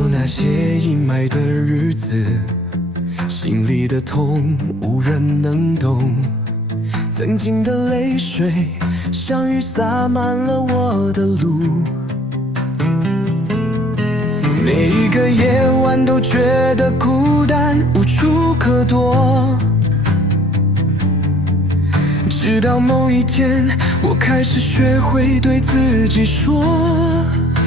受那些阴霾的日子，心里的痛无人能懂。曾经的泪水像雨洒满了我的路，每一个夜晚都觉得孤单无处可躲。直到某一天，我开始学会对自己说，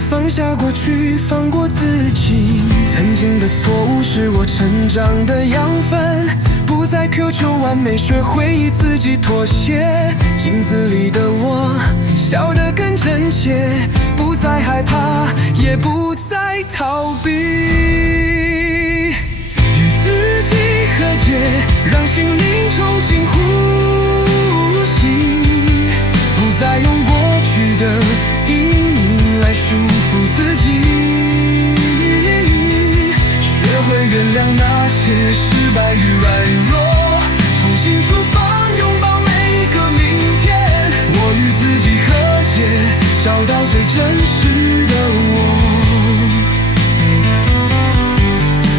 放下过去，放过自己。曾经的错误是我成长的养分，不再苛求完美，学会与自己妥协。镜子里的我笑得更真切，不再害怕，也不再逃避。与自己和解，让心灵重新呼吸，不再用过去的阴影来束缚自己，学会原谅那些失败与软弱，重新出发，拥抱每个明天。我与自己和解，找到最真实的我，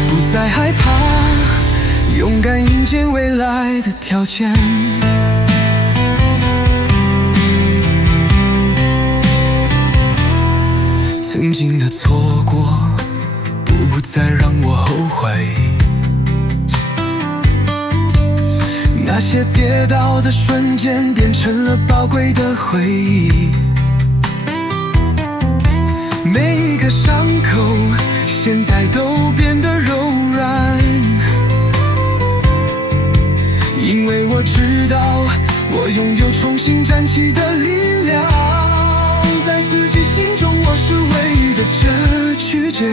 不再害怕，勇敢迎接未来的挑战。曾经的错过，不再让我后悔。那些跌倒的瞬间，变成了宝贵的回忆。每一个伤口，现在都变得柔软，因为我知道，我拥有重新站起的力量。在自己心中，我是唯一的这曲解。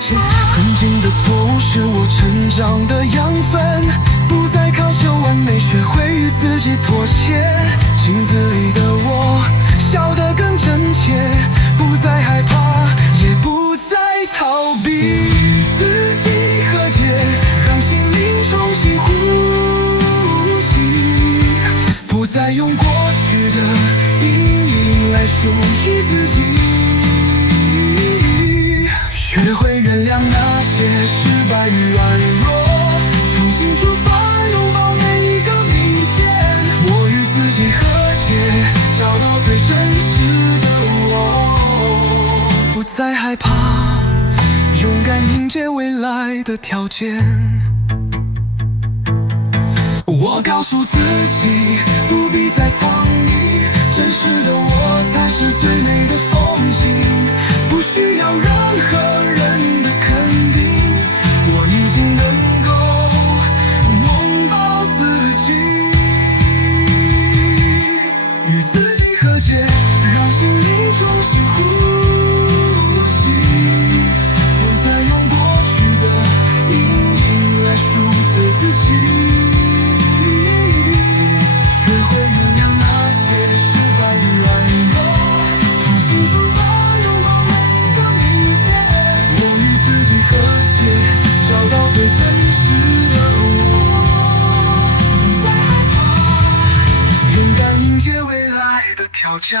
曾经的错误是我成长的养分，不再苛求完美，学会与自己妥协。镜子里的我笑得更真切，不再害怕，也不再逃避。与自己和解，让心灵重新呼吸，不再用过去的阴影来属于自己，学会原谅那些失败与软弱，重新出发，拥抱每一个明天。我与自己和解，找到最真实的我，不再害怕，勇敢迎接未来的挑战。我告诉自己，不必再藏匿，真实的我才是最美的风景，不需要任何人的肯定，我已经能够拥抱自己。与自己和解，让心灵重新呼吸，不再用过去的阴影来束缚自己，找到最真实的我，不再害怕，勇敢迎接未来的挑战。